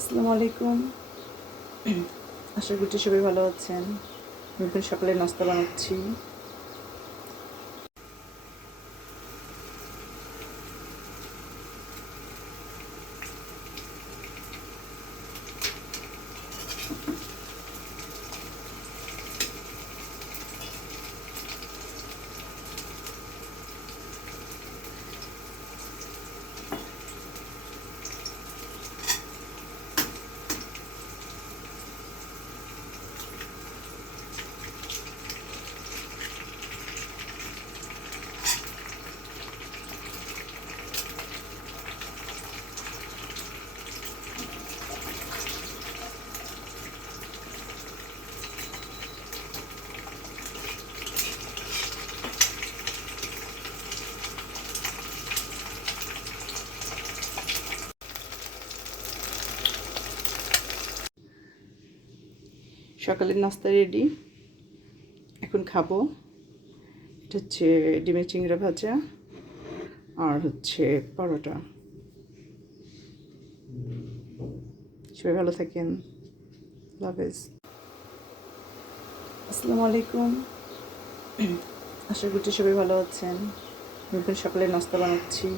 আসসালামু আলাইকুম। আশা করছি সবাই ভালো আছেন। আমি এখন সকালে নাস্তা বানাচ্ছি। সকালের নাস্তা রেডি, এখন খাবো। এটা হচ্ছে ডিমের চিংড়া ভাজা আর হচ্ছে পরোটা। সবাই ভালো থাকেন। আল্লাহ হাফেজ। আসসালামু আলাইকুম। আশা করছি সবাই ভালো আছেন। আমি এখন সকালে নাস্তা বানাচ্ছি।